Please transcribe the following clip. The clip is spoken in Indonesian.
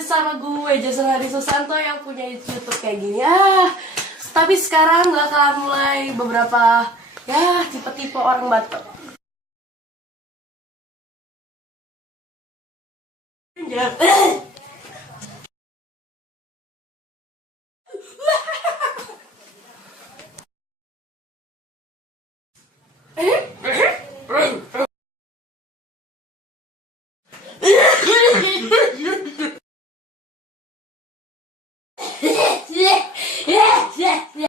bersama gue Jason Hadi Susanto yang punya YouTube kayak gini. Tapi sekarang gak akan mulai beberapa tipe-tipe orang Batak.